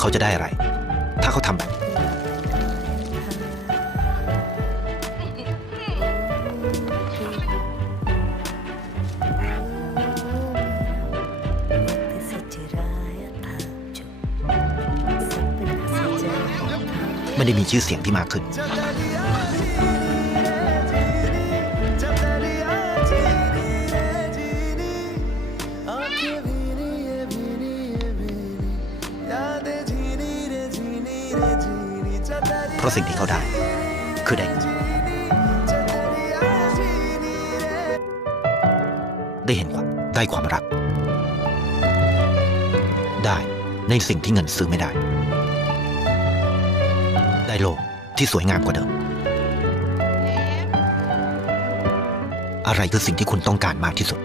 เขาจะได้อะไร ถ้าเขาทำแบบไม่ได้มีชื่อเสียงที่มากขึ้นเพราะสิ่งที่เขาได้คือได้เห็นได้ความรักได้ในสิ่งที่เงินซื้อไม่ได้ได้โลกที่สวยงามกว่าเดิมอะไรคือสิ่งที่คุณต้องการมากที่สุด